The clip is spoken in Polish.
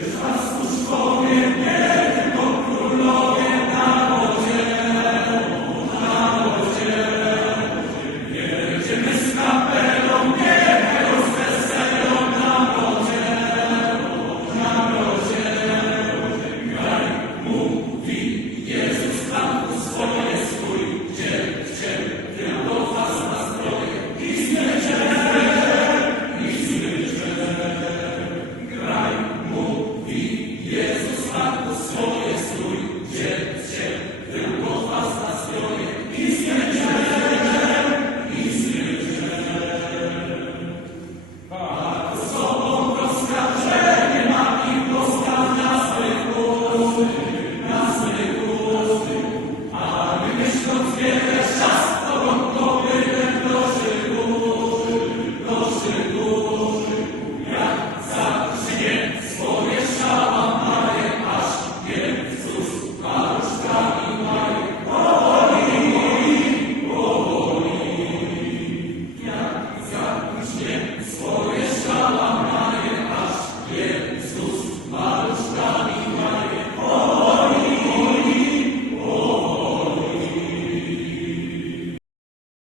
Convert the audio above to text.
Zasłużkowie nie